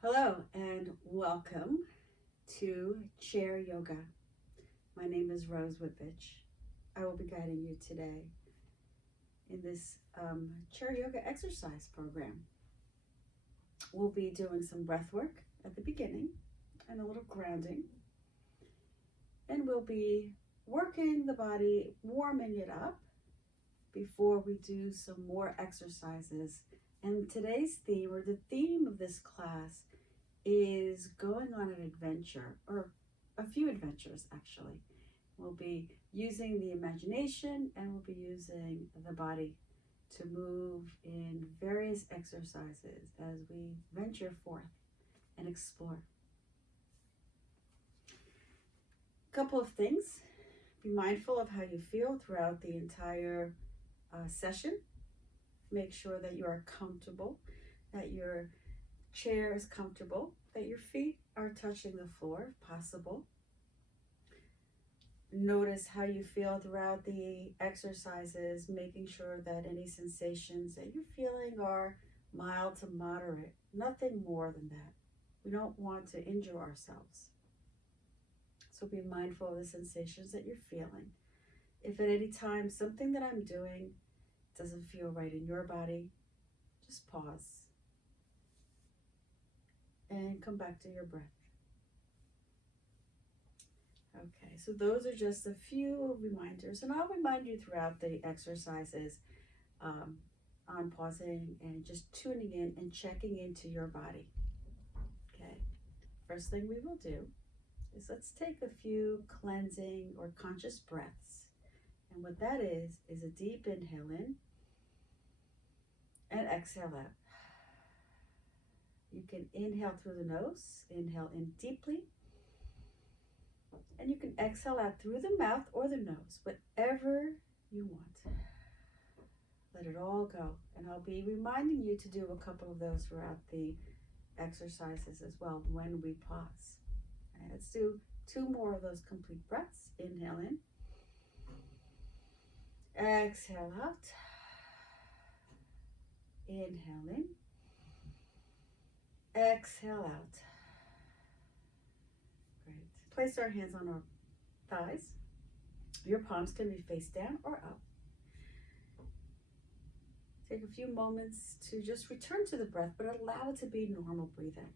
Hello and welcome to Chair Yoga. My name is Rose Whitbitch. I will be guiding you today in this chair yoga exercise program. We'll be doing some breath work at the beginning and a little grounding. And we'll be working the body, warming it up before we do some more exercises. And today's theme, or the theme of this class, is going on an adventure, or a few adventures actually. We'll be using the imagination and we'll be using the body to move in various exercises as we venture forth and explore. A couple of things. Be mindful of how you feel throughout the entire session. Make sure that you are comfortable, that your chair is comfortable, that your feet are touching the floor if possible. Notice how you feel throughout the exercises, making sure that any sensations that you're feeling are mild to moderate, nothing more than that. We don't want to injure ourselves. So be mindful of the sensations that you're feeling. If at any time something that I'm doing doesn't feel right in your body, just pause and come back to your breath. Okay, so those are just a few reminders, and I'll remind you throughout the exercises on pausing and just tuning in and checking into your body. Okay, first thing we will do is let's take a few cleansing or conscious breaths. And what that is a deep inhale in and exhale out. You can inhale through the nose, inhale in deeply, and you can exhale out through the mouth or the nose, whatever you want. Let it all go. And I'll be reminding you to do a couple of those throughout the exercises as well when we pause. Okay, let's do 2 more of those complete breaths. Inhale in, exhale out, inhale in, exhale out. Great. Place our hands on our thighs. Your palms can be face down or up. Take a few moments to just return to the breath, but allow it to be normal breathing.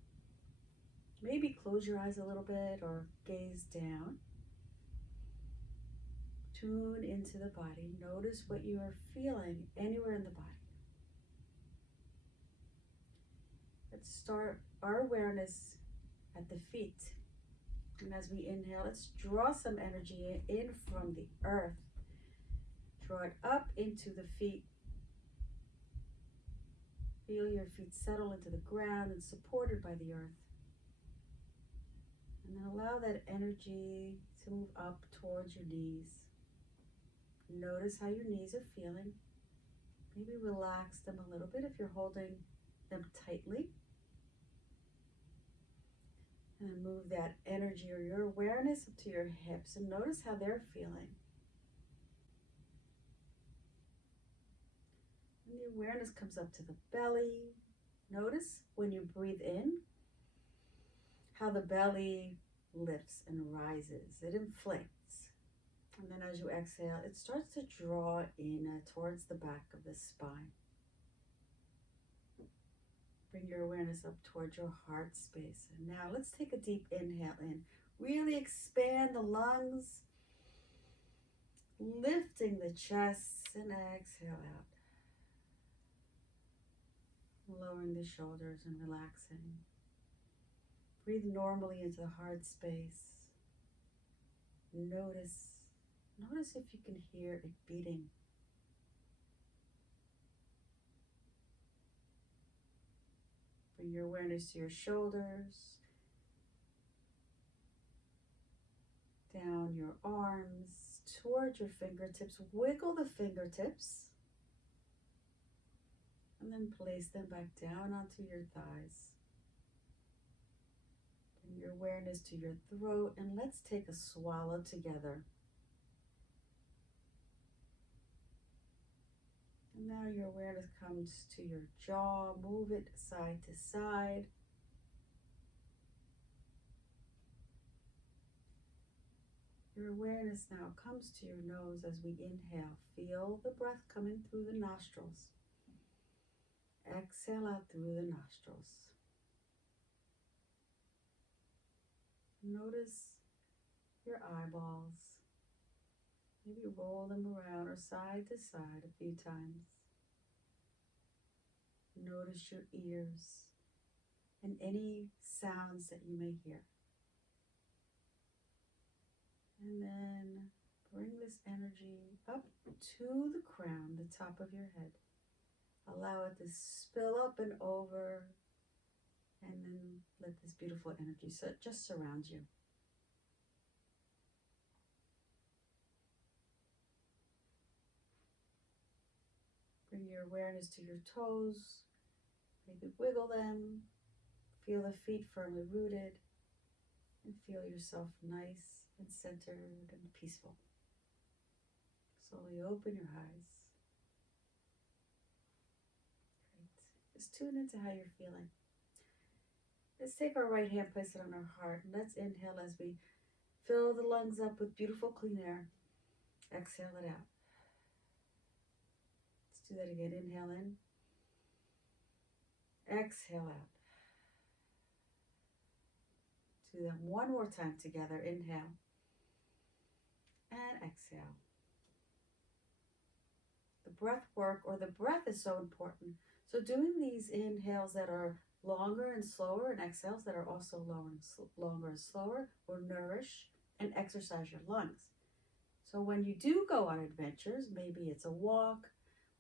Maybe close your eyes a little bit or gaze down. Tune into the body. Notice what you are feeling anywhere in the body. Let's start our awareness at the feet. And as we inhale, let's draw some energy in from the earth. Draw it up into the feet. Feel your feet settle into the ground and supported by the earth. And then allow that energy to move up towards your knees. Notice how your knees are feeling. Maybe relax them a little bit if you're holding them tightly. And move that energy or your awareness up to your hips and notice how they're feeling. And the awareness comes up to the belly. Notice when you breathe in, how the belly lifts and rises. It inflates. And then as you exhale, it starts to draw in towards the back of the spine. Bring your awareness up towards your heart space. And now let's take a deep inhale in. Really expand the lungs, lifting the chest, and exhale out. Lowering the shoulders and relaxing. Breathe normally into the heart space. Notice if you can hear it beating. Bring your awareness to your shoulders, down your arms, towards your fingertips. Wiggle the fingertips, and then place them back down onto your thighs. Bring your awareness to your throat, and let's take a swallow together. And now your awareness comes to your jaw. Move it side to side. Your awareness now comes to your nose as we inhale. Feel the breath coming through the nostrils. Exhale out through the nostrils. Notice your eyeballs. Maybe roll them around or side to side a few times. Notice your ears and any sounds that you may hear. And then bring this energy up to the crown, the top of your head. Allow it to spill up and over, and then let this beautiful energy just surround you. Bring your awareness to your toes. Maybe wiggle them. Feel the feet firmly rooted. And feel yourself nice and centered and peaceful. Slowly open your eyes. Great. Just tune into how you're feeling. Let's take our right hand, place it on our heart, and let's inhale as we fill the lungs up with beautiful clean air. Exhale it out. Let's do that again. Inhale in. Exhale out. Do them one more time together. Inhale and exhale. The breath work, or the breath, is so important. So doing these inhales that are longer and slower, and exhales that are also longer and slower, will nourish and exercise your lungs. So when you do go on adventures, maybe it's a walk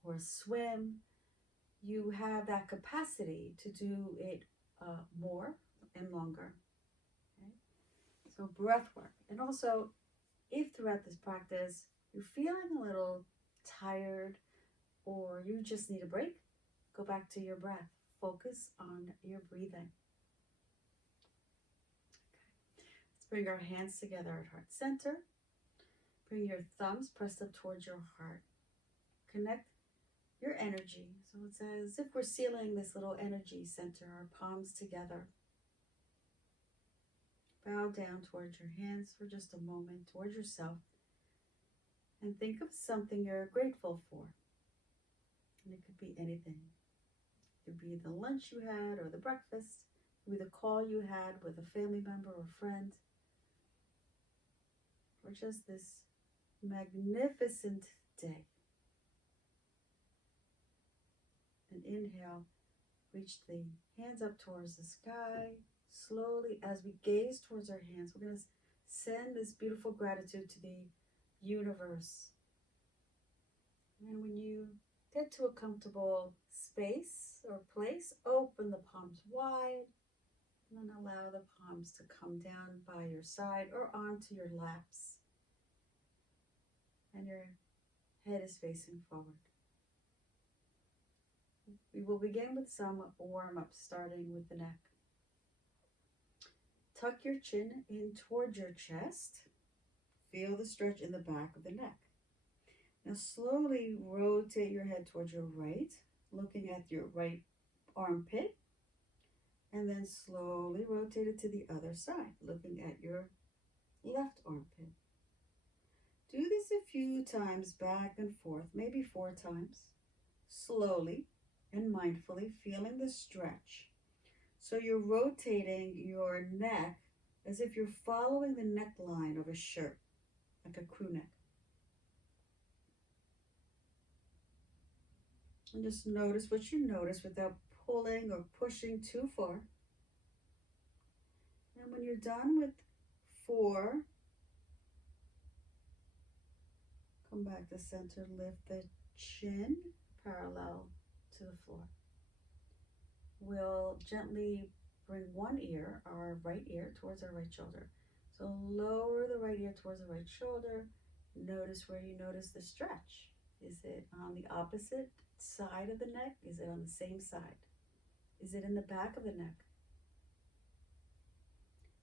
or a swim, you have that capacity to do it more and longer. Okay? So breath work. And also, if throughout this practice you're feeling a little tired or you just need a break, go back to your breath. Focus on your breathing. Okay. Let's bring our hands together at heart center. Bring your thumbs pressed up towards your heart. Connect your energy. So it's as if we're sealing this little energy center, our palms together. Bow down towards your hands for just a moment, towards yourself. And think of something you're grateful for. And it could be anything. It could be the lunch you had or the breakfast. It could be the call you had with a family member or friend. Or just this magnificent day. And inhale, reach the hands up towards the sky. Slowly, as we gaze towards our hands, we're going to send this beautiful gratitude to the universe. And when you get to a comfortable space or place, open the palms wide, and then allow the palms to come down by your side or onto your laps. And your head is facing forward. We will begin with some warm-ups, starting with the neck. Tuck your chin in toward your chest. Feel the stretch in the back of the neck. Now slowly rotate your head towards your right, looking at your right armpit, and then slowly rotate it to the other side, looking at your left armpit. Do this a few times back and forth, maybe 4 times, slowly and mindfully, feeling the stretch. So you're rotating your neck as if you're following the neckline of a shirt, like a crew neck. And just notice what you notice without pulling or pushing too far. And when you're done with 4, come back to center, lift the chin parallel to the floor. We'll gently bring one ear, our right ear, towards our right shoulder. So lower the right ear towards the right shoulder. Notice where you notice the stretch. Is it on the opposite side of the neck? Is it on the same side? Is it in the back of the neck?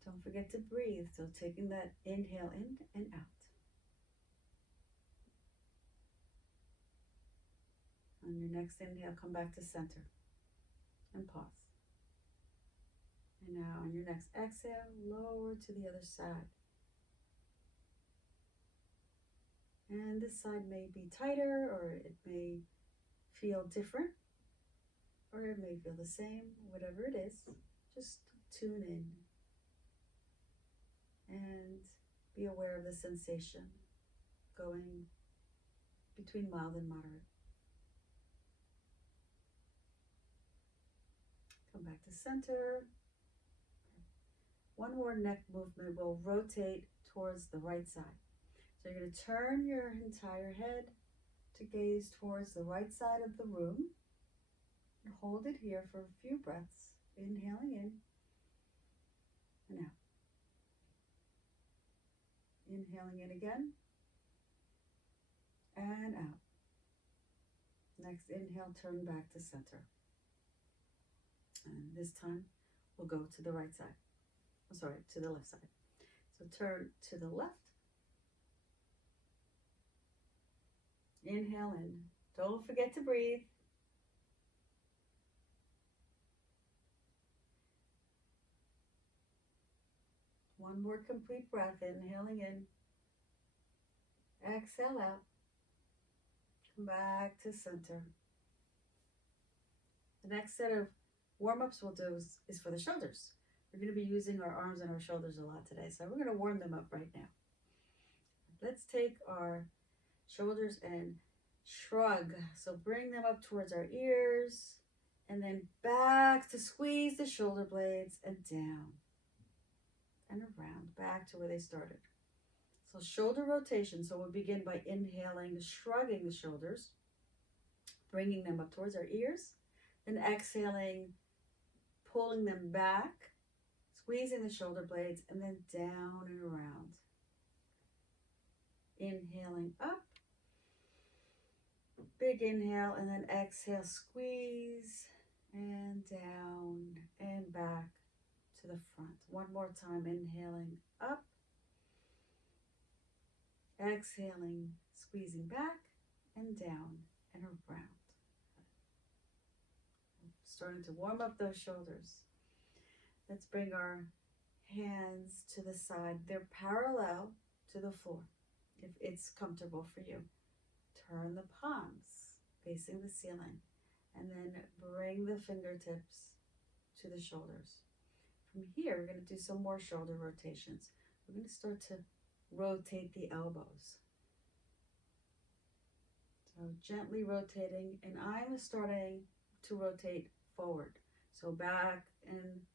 Don't forget to breathe. So taking that inhale in and out. On your next inhale, come back to center and pause. And now on your next exhale, lower to the other side. And this side may be tighter, or it may feel different, or it may feel the same. Whatever it is, just tune in and be aware of the sensation going between mild and moderate. Come back to center. One more neck movement will rotate towards the right side. So you're going to turn your entire head to gaze towards the right side of the room. And hold it here for a few breaths. Inhaling in and out. Inhaling in again and out. Next inhale, turn back to center. And this time we'll go to the right side. To the left side. So turn to the left. Inhale in. Don't forget to breathe. One more complete breath. Inhaling in. Exhale out. Come back to center. The next set of warm-ups we'll do is for the shoulders. We're going to be using our arms and our shoulders a lot today, so we're going to warm them up right now. Let's take our shoulders and shrug. So bring them up towards our ears, and then back to squeeze the shoulder blades, and down and around, back to where they started. So shoulder rotation. So we'll begin by inhaling, shrugging the shoulders, bringing them up towards our ears, then exhaling, pulling them back, squeezing the shoulder blades, and then down and around. Inhaling up, big inhale, and then exhale, squeeze, and down and back to the front. One more time, inhaling up, exhaling, squeezing back and down and around. Starting to warm up those shoulders. Let's bring our hands to the side. They're parallel to the floor, if it's comfortable for you. Turn the palms facing the ceiling, and then bring the fingertips to the shoulders. From here, we're going to do some more shoulder rotations. We're going to start to rotate the elbows. So gently rotating, and I'm starting to rotate forward. So back and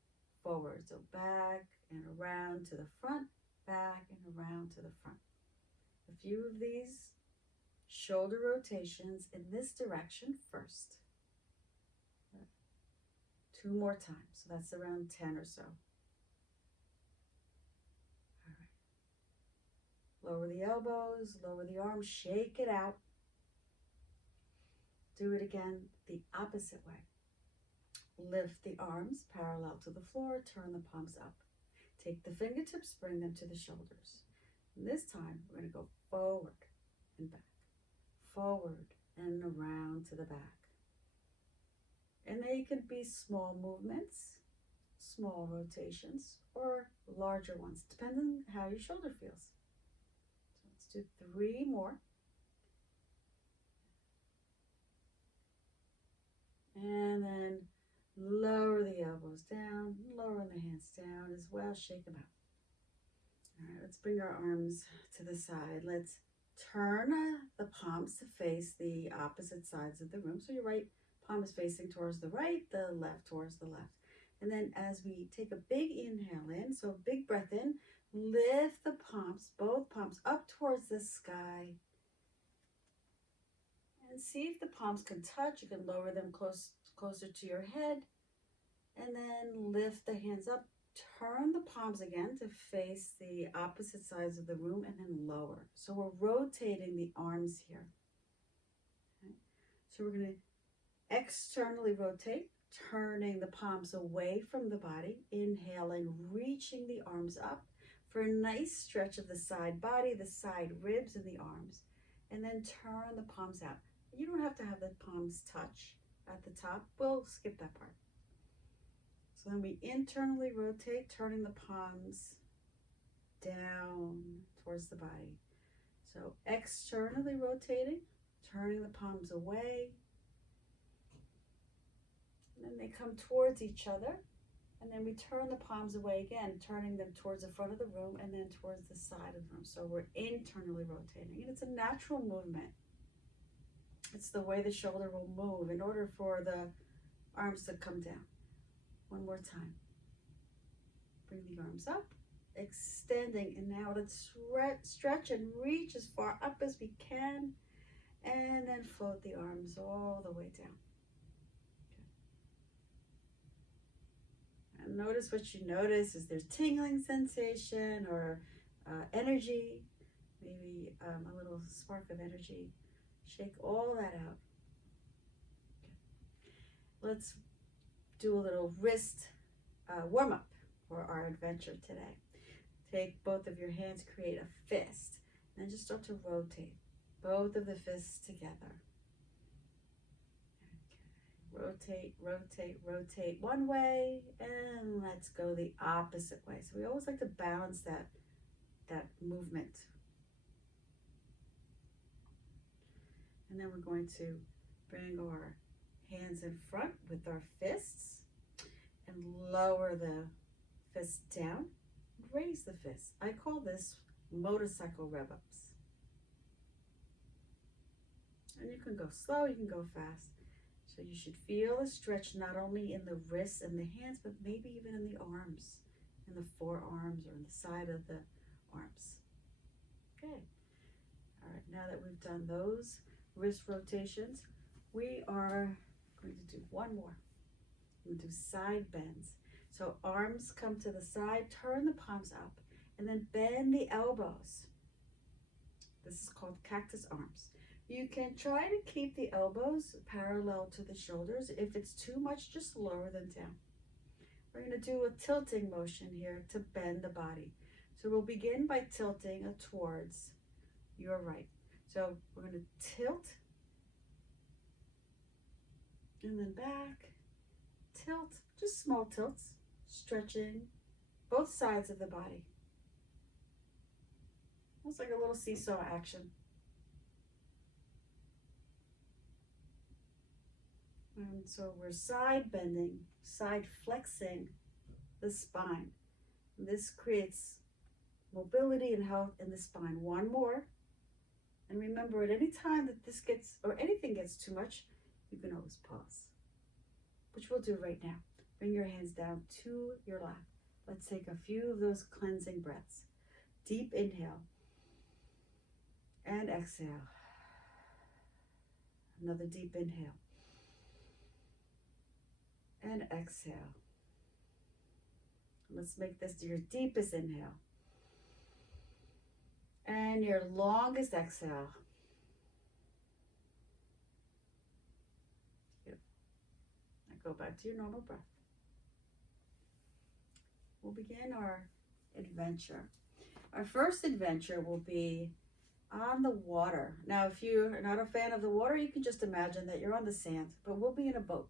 forward. So back and around to the front, back and around to the front. A few of these shoulder rotations in this direction first. 2 more times. So that's around 10 or so. All right. Lower the elbows, lower the arms, shake it out. Do it again the opposite way. Lift the arms parallel to the floor, turn the palms up. Take the fingertips, bring them to the shoulders. And this time, we're going to go forward and back, forward and around to the back. And they could be small movements, small rotations, or larger ones, depending on how your shoulder feels. So let's do 3 more. And then lower the elbows down, lower the hands down as well, shake them out. All right, let's bring our arms to the side. Let's turn the palms to face the opposite sides of the room. So your right palm is facing towards the right, the left towards the left. And then as we take a big inhale in, so big breath in, lift the palms, both palms up towards the sky. And see if the palms can touch. You can lower them closer to your head. And then lift the hands up. Turn the palms again to face the opposite sides of the room, and then lower. So we're rotating the arms here. Okay. So we're going to externally rotate, turning the palms away from the body, inhaling, reaching the arms up for a nice stretch of the side body, the side ribs and the arms, and then turn the palms out. You don't have to have the palms touch at the top. We'll skip that part. So then we internally rotate, turning the palms down towards the body. So externally rotating, turning the palms away. And then they come towards each other. And then we turn the palms away again, turning them towards the front of the room and then towards the side of the room. So we're internally rotating. And it's a natural movement. It's the way the shoulder will move in order for the arms to come down. One more time. Bring the arms up, extending, and now let's stretch and reach as far up as we can, and then float the arms all the way down. Okay. And notice what you notice. Is there tingling sensation or energy? Maybe a little spark of energy. Shake all that out. Okay. Let's do a little wrist warm-up for our adventure today. Take both of your hands, create a fist, and then just start to rotate both of the fists together. Okay. Rotate, rotate, rotate one way, and let's go the opposite way. So we always like to balance that movement. And then we're going to bring our hands in front with our fists and lower the fist down, raise the fist. I call this motorcycle rev-ups. And you can go slow, you can go fast. So you should feel a stretch not only in the wrists and the hands, but maybe even in the arms, in the forearms or in the side of the arms. Okay. All right, now that we've done those wrist rotations, we are going to do one more. We'll do side bends. So arms come to the side, turn the palms up, and then bend the elbows. This is called cactus arms. You can try to keep the elbows parallel to the shoulders. If it's too much, just lower them down. We're going to do a tilting motion here to bend the body. So we'll begin by tilting towards your right. So we're going to tilt, and then back, tilt, just small tilts, stretching both sides of the body. Almost like a little seesaw action. And so we're side bending, side flexing the spine. This creates mobility and health in the spine. One more. And remember, at any time that this gets, or anything gets too much, you can always pause, which we'll do right now. Bring your hands down to your lap. Let's take a few of those cleansing breaths. Deep inhale and exhale. Another deep inhale and exhale. Let's make this your deepest inhale and your longest exhale. Good. Now go back to your normal breath. We'll begin our adventure. Our first adventure will be on the water. Now, if you're not a fan of the water, you can just imagine that you're on the sand, but we'll be in a boat.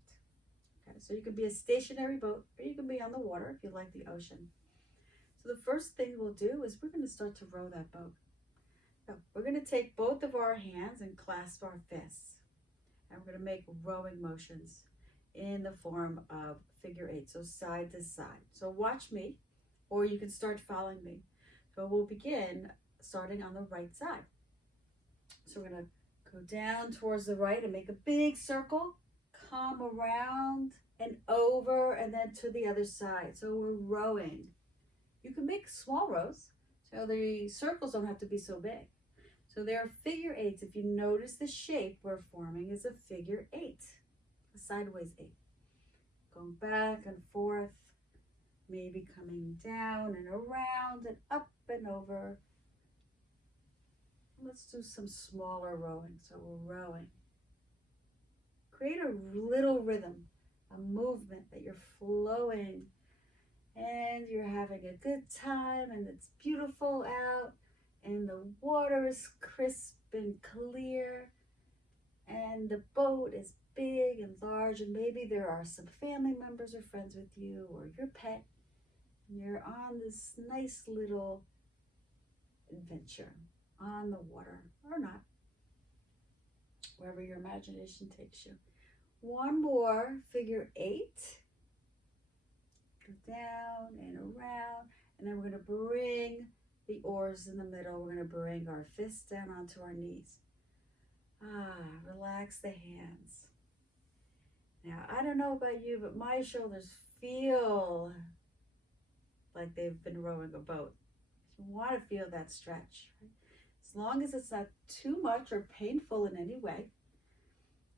Okay, so you could be a stationary boat, or you can be on the water if you like the ocean. So the first thing we'll do is we're going to start to row that boat. So we're going to take both of our hands and clasp our fists, and we're going to make rowing motions in the form of figure eight, so side to side. So watch me, or you can start following me. So we'll begin starting on the right side. So we're going to go down towards the right and make a big circle, come around and over, and then to the other side. So we're rowing. You can make small rows, so the circles don't have to be so big. So there are figure eights. If you notice, the shape we're forming is a figure eight, a sideways eight. Going back and forth, maybe coming down and around and up and over. Let's do some smaller rowing. So we're rowing. Create a little rhythm, a movement that you're flowing and you're having a good time, and it's beautiful out and the water is crisp and clear and the boat is big and large, and maybe there are some family members or friends with you or your pet, and you're on this nice little adventure on the water or not, wherever your imagination takes you. One more, figure 8. Go down and around, and then we're going to bring the oars in the middle. We're going to bring our fists down onto our knees. Relax the hands. Now, I don't know about you, but my shoulders feel like they've been rowing a boat. You want to feel that stretch, right? As long as it's not too much or painful in any way,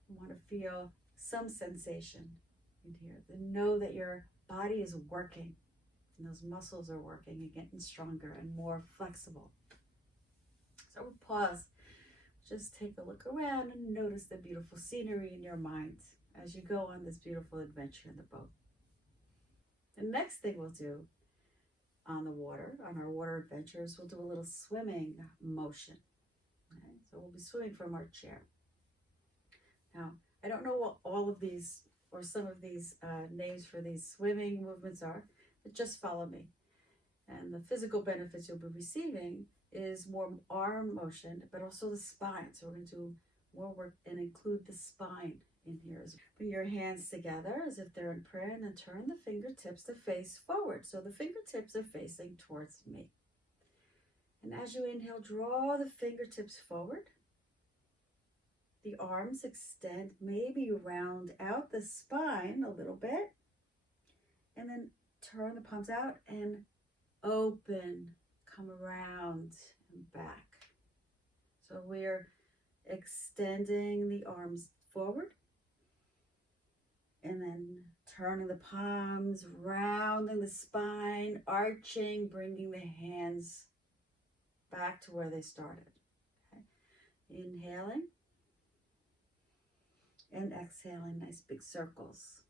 you want to feel some sensation in here. Then know that your body is working and those muscles are working and getting stronger and more flexible. So we'll pause. Just take a look around and notice the beautiful scenery in your mind as you go on this beautiful adventure in the boat. The next thing we'll do on the water, on our water adventures, we'll do a little swimming motion. Okay? So we'll be swimming from our chair. Now, I don't know what all of these or some of these names for these swimming movements are, but just follow me. And the physical benefits you'll be receiving is more arm motion, but also the spine. So we're going to do more work and include the spine in here. Bring your hands together as if they're in prayer, and then turn the fingertips to face forward. So the fingertips are facing towards me. And as you inhale, draw the fingertips forward. The arms extend, maybe round out the spine a little bit. And then turn the palms out and open, come around and back. So we're extending the arms forward and then turning the palms, rounding the spine, arching, bringing the hands back to where they started. Okay. Inhaling and exhaling, nice big circles.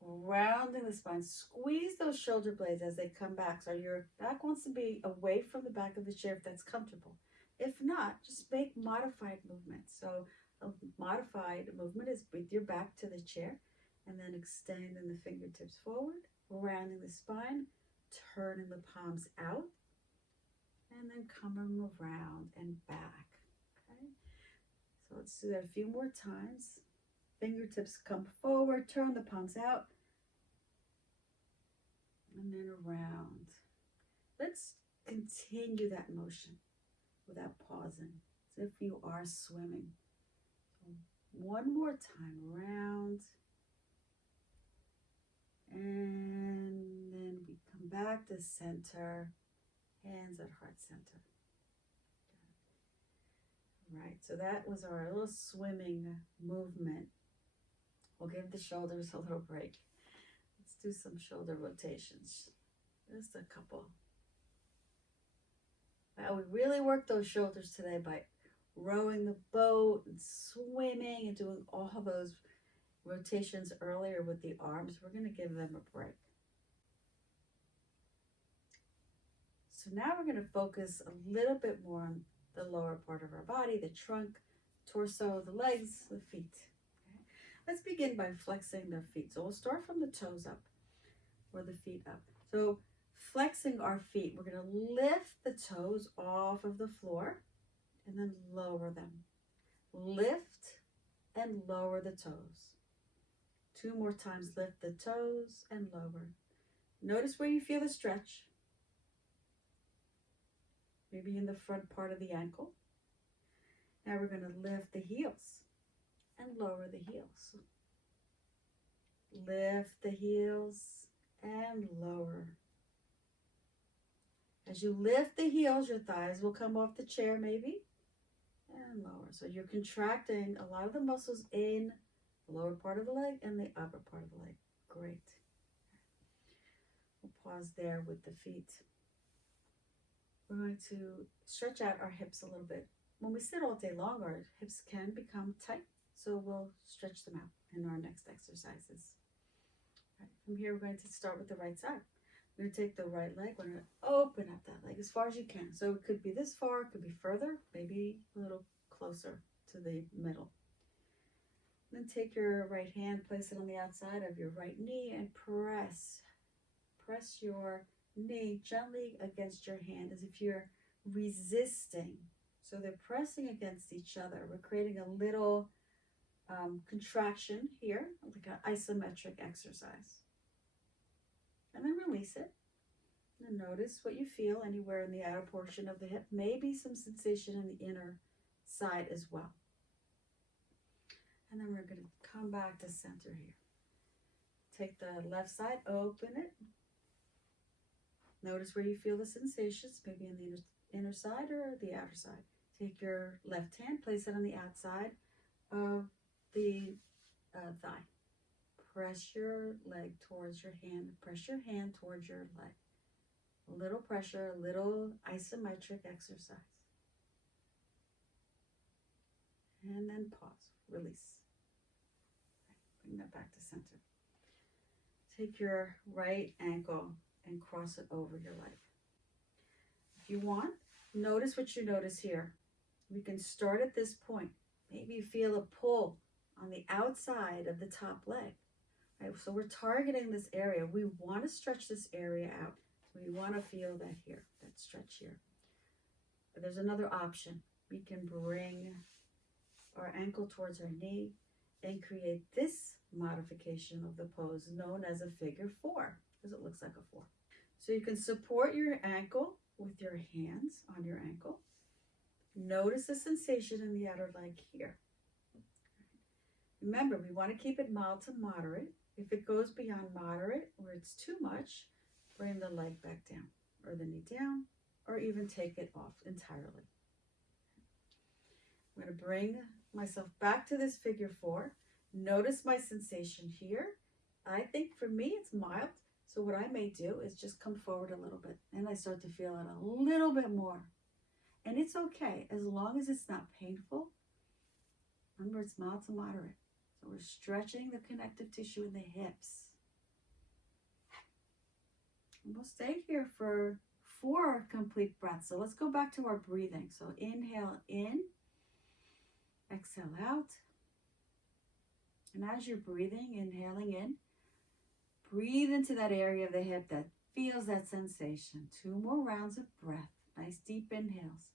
Rounding the spine, squeeze those shoulder blades as they come back. So your back wants to be away from the back of the chair if that's comfortable. If not, just make modified movements. So a modified movement is with your back to the chair and then extending the fingertips forward, rounding the spine, turning the palms out, and then coming around and back. Okay, so let's do that a few more times. Fingertips come forward, turn the palms out, and then around. Let's continue that motion without pausing, as if you are swimming. So one more time, around, and then we come back to center, hands at heart center. Right, so that was our little swimming movement. We'll give the shoulders a little break. Let's do some shoulder rotations. Just a couple. Wow, we really worked those shoulders today by rowing the boat and swimming and doing all those rotations earlier with the arms. We're going to give them a break. So now we're going to focus a little bit more on the lower part of our body, the trunk, torso, the legs, the feet. Okay. Let's begin by flexing the feet. So we'll start from the toes up or the feet up. So flexing our feet, we're going to lift the toes off of the floor and then lower them. Lift and lower the toes. 2 more times, lift the toes and lower. Notice where you feel the stretch. Maybe in the front part of the ankle. Now we're going to lift the heels and lower the heels. Lift the heels and lower. As you lift the heels, your thighs will come off the chair maybe and lower. So you're contracting a lot of the muscles in the lower part of the leg and the upper part of the leg. Great. We'll pause there with the feet. We're going to stretch out our hips a little bit. When we sit all day long, our hips can become tight, so we'll stretch them out in our next exercises. All right, from here, we're going to start with the right side. We're going to take the right leg. We're going to open up that leg as far as you can. So it could be this far, it could be further, maybe a little closer to the middle. Then take your right hand, place it on the outside of your right knee, and press your knee gently against your hand as if you're resisting So they're pressing against each other. We're creating a little contraction here, like an isometric exercise. And then release it. And notice what you feel anywhere in the outer portion of the hip. Maybe some sensation in the inner side as well. And then we're going to come back to center here. Take the left side, open it. Notice where you feel the sensations, maybe in the inner side or the outer side. Take your left hand, place it on the outside of the thigh. Press your leg towards your hand. Press your hand towards your leg. A little pressure, a little isometric exercise. And then pause, release. Bring that back to center. Take your right ankle and cross it over your leg. If you want, notice what you notice here. We can start at this point. Maybe you feel a pull on the outside of the top leg. Right? So we're targeting this area. We want to stretch this area out. So we want to feel that here, that stretch here. But there's another option. We can bring our ankle towards our knee and create this modification of the pose known as a figure 4, because it looks like a 4. So you can support your ankle with your hands on your ankle. Notice the sensation in the outer leg here. Remember, we want to keep it mild to moderate. If it goes beyond moderate or it's too much, bring the leg back down or the knee down, or even take it off entirely. I'm going to bring myself back to this figure 4. Notice my sensation here. I think for me it's mild. So what I may do is just come forward a little bit and I start to feel it a little bit more. And it's okay as long as it's not painful. Remember, it's mild to moderate. So we're stretching the connective tissue in the hips. And we'll stay here for 4 complete breaths. So let's go back to our breathing. So inhale in, exhale out. And as you're breathing, inhaling in, breathe into that area of the hip that feels that sensation. 2 more rounds of breath. Nice deep inhales.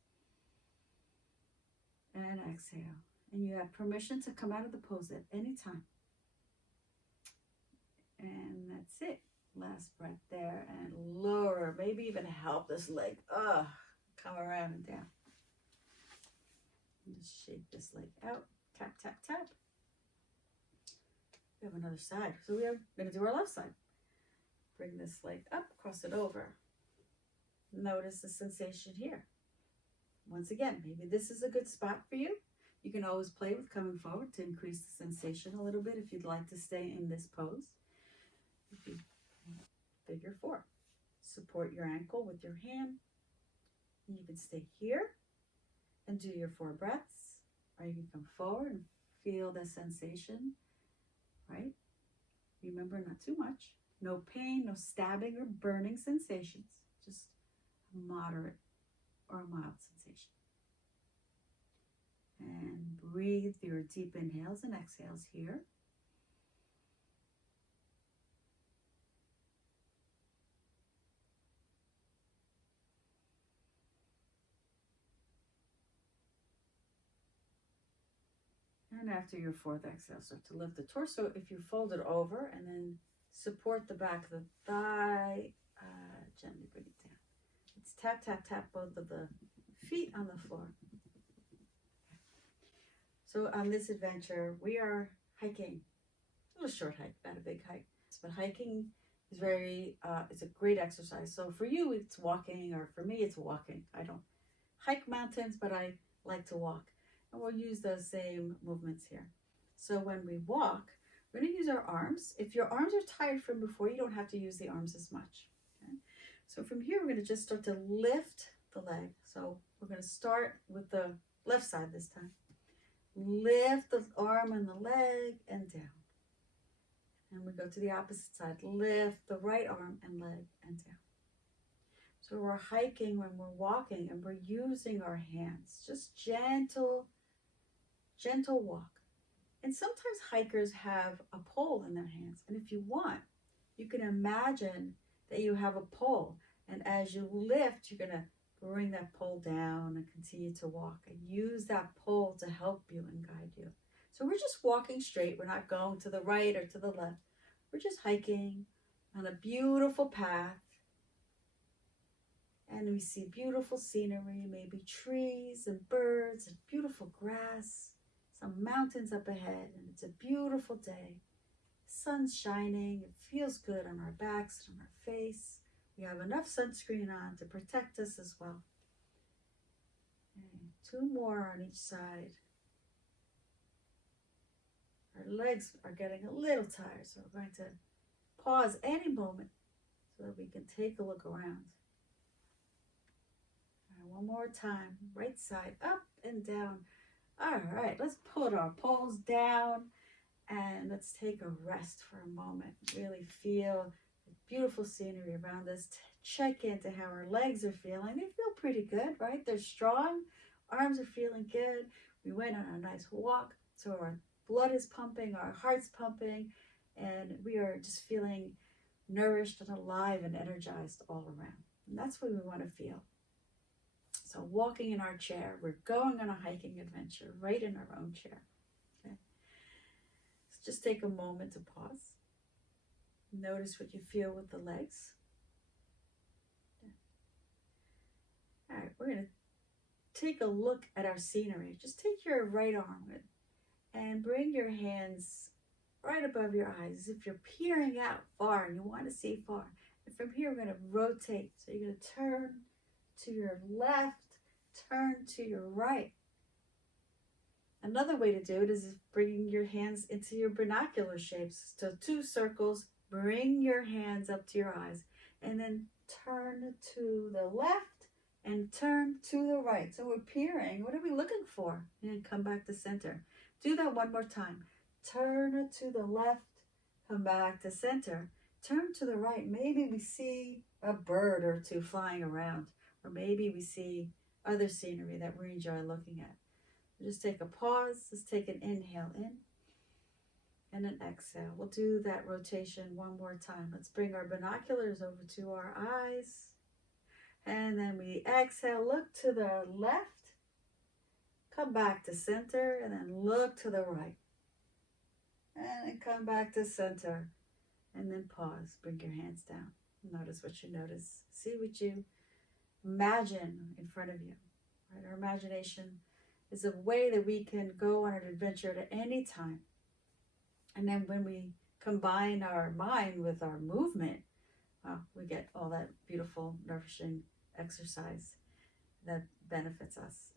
And exhale. And you have permission to come out of the pose at any time. And that's it. Last breath there. And lower. Maybe even help this leg. Come around and down. And just shake this leg out. Tap, tap, tap. We have another side. So we are going to do our left side. Bring this leg up, cross it over. Notice the sensation here. Once again, maybe this is a good spot for you. You can always play with coming forward to increase the sensation a little bit if you'd like to stay in this pose. Figure 4. Support your ankle with your hand. You can stay here and do your 4 breaths, or you can come forward and feel the sensation, right? Remember, not too much. No pain, no stabbing or burning sensations. Just a moderate or a mild sensation. And breathe your deep inhales and exhales here. And after your 4th exhale, start to lift the torso. If you fold it over and then support the back of the thigh, gently bring it down. It's tap, tap, tap both of the feet on the floor. So on this adventure, we are hiking. A little short hike, not a big hike. But hiking is it's a great exercise. So for you, it's walking, or for me, it's walking. I don't hike mountains, but I like to walk. And we'll use those same movements here. So when we walk, we're going to use our arms. If your arms are tired from before, you don't have to use the arms as much. Okay? So from here, we're going to just start to lift the leg. So we're going to start with the left side this time. Lift the arm and the leg and down. And we go to the opposite side. Lift the right arm and leg and down. So we're hiking when we're walking and we're using our hands. Just gentle walk. And sometimes hikers have a pole in their hands. And if you want, you can imagine that you have a pole. And as you lift, you're going to Bring that pole down and continue to walk, and use that pole to help you and guide you. So we're just walking straight. We're not going to the right or to the left. We're just hiking on a beautiful path. And we see beautiful scenery, maybe trees and birds and beautiful grass, some mountains up ahead, and it's a beautiful day. Sun's shining, it feels good on our backs and on our face. We have enough sunscreen on to protect us as well. Okay, 2 more on each side. Our legs are getting a little tired, so we're going to pause any moment so that we can take a look around. All right, one more time, right side, up and down. All right, let's put our poles down and let's take a rest for a moment. Really feel the beautiful scenery around us. Check into how our legs are feeling. They feel pretty good, right? They're strong. Arms are feeling good. We went on a nice walk, so our blood is pumping, our heart's pumping, and we are just feeling nourished and alive and energized all around. And that's what we want to feel. So walking in our chair, we're going on a hiking adventure right in our own chair. Okay. So just take a moment to pause. Notice what you feel with the legs. All right, we're going to take a look at our scenery. Just take your right arm and bring your hands right above your eyes as if you're peering out far and you want to see far. And from here, we're going to rotate. So you're going to turn to your left, turn to your right. Another way to do it is bringing your hands into your binocular shapes. So 2 circles, bring your hands up to your eyes, and then turn to the left and turn to the right. So we're peering. What are we looking for? And come back to center. Do that one more time. Turn to the left, come back to center. Turn to the right. Maybe we see a bird or 2 flying around, or maybe we see other scenery that we enjoy looking at. Just take a pause. Let's take an inhale in and an exhale. We'll do that rotation one more time. Let's bring our binoculars over to our eyes. And then we exhale, look to the left, come back to center, and then look to the right. And then come back to center, and then pause. Bring your hands down. Notice what you notice. See what you imagine in front of you. Right? Our imagination is a way that we can go on an adventure at any time. And then when we combine our mind with our movement, we get all that beautiful, nourishing exercise that benefits us.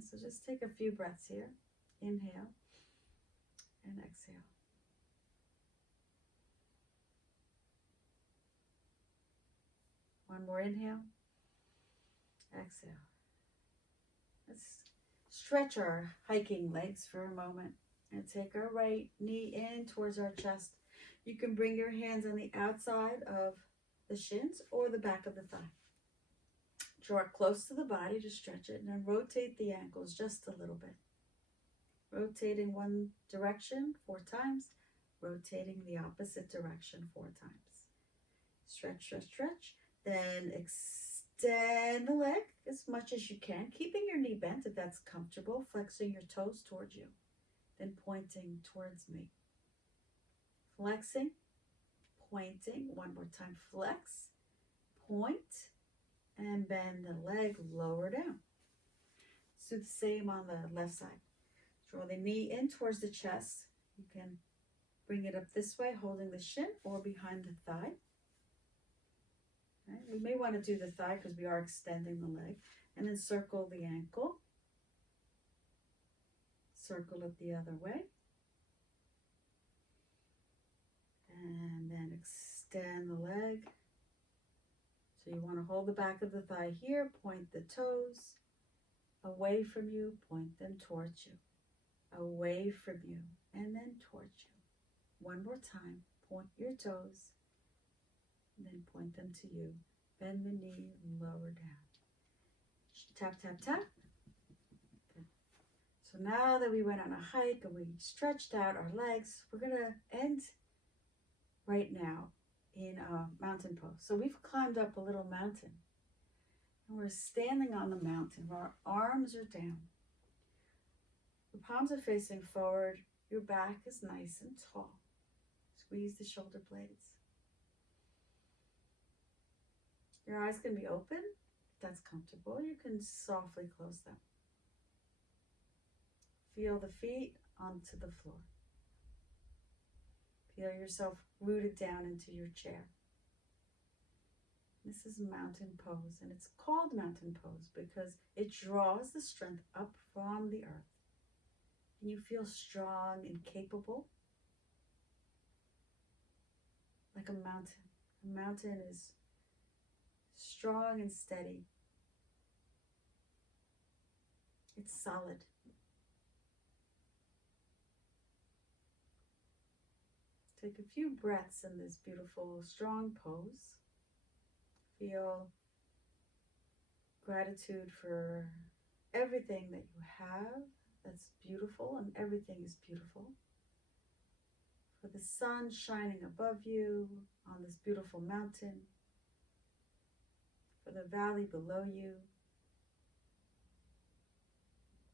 So just take a few breaths here. Inhale and exhale. One more inhale. Exhale. Let's stretch our hiking legs for a moment and take our right knee in towards our chest. You can bring your hands on the outside of the shins or the back of the thigh. Draw it close to the body to stretch it, and then rotate the ankles just a little bit. Rotating one direction 4 times, rotating the opposite direction 4 times. Stretch, stretch, stretch. Then extend the leg as much as you can, keeping your knee bent if that's comfortable, flexing your toes towards you, then pointing towards me. Flexing, pointing, one more time, flex, point, and bend the leg lower down. So the same on the left side. Draw the knee in towards the chest. You can bring it up this way, holding the shin or behind the thigh. Okay. We may want to do the thigh because we are extending the leg. And then circle the ankle. Circle it the other way. And then extend the leg. So you want to hold the back of the thigh here, point the toes away from you, point them towards you, away from you, and then towards you. One more time, point your toes, and then point them to you. Bend the knee, lower down. Tap, tap, tap. Okay. So now that we went on a hike and we stretched out our legs, we're going to end right now in a mountain pose. So we've climbed up a little mountain. And we're standing on the mountain where our arms are down. The palms are facing forward. Your back is nice and tall. Squeeze the shoulder blades. Your eyes can be open. If that's comfortable, you can softly close them. Feel the feet onto the floor. Feel yourself rooted down into your chair. This is mountain pose, and it's called mountain pose because it draws the strength up from the earth. And you feel strong and capable, like a mountain. A mountain is strong and steady. It's solid. Take a few breaths in this beautiful, strong pose. Feel gratitude for everything that you have that's beautiful, and everything is beautiful. For the sun shining above you on this beautiful mountain. For the valley below you.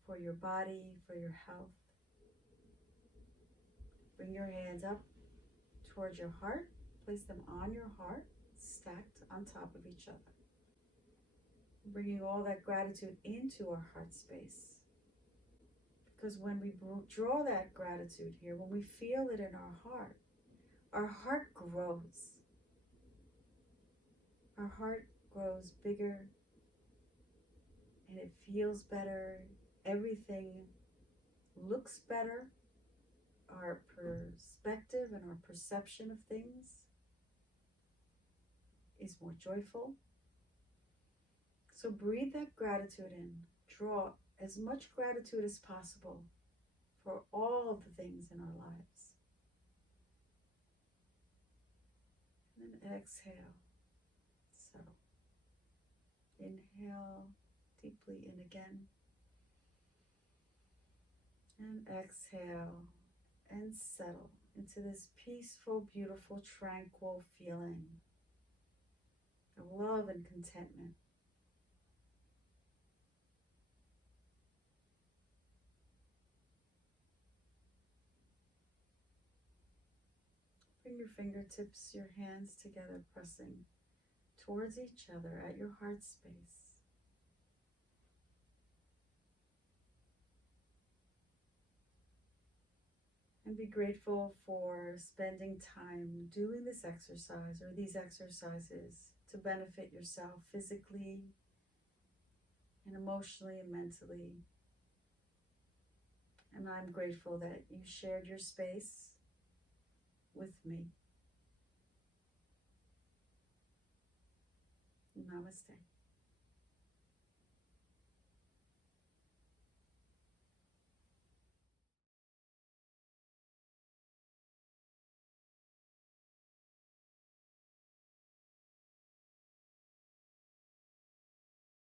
For your body, for your health. Bring your hands up towards your heart. Place them on your heart, stacked on top of each other. Bringing all that gratitude into our heart space. Because when we draw that gratitude here, when we feel it in our heart grows. Our heart grows bigger and it feels better. Everything looks better. Our perspective and our perception of things is more joyful. So breathe that gratitude in. Draw as much gratitude as possible for all of the things in our lives. And then exhale. Settle. Inhale deeply in again. And exhale and settle into this peaceful, beautiful, tranquil feeling of love and contentment. Bring your fingertips, your hands together, pressing towards each other at your heart space. And be grateful for spending time doing this exercise or these exercises to benefit yourself physically and emotionally and mentally. And I'm grateful that you shared your space with me. Namaste.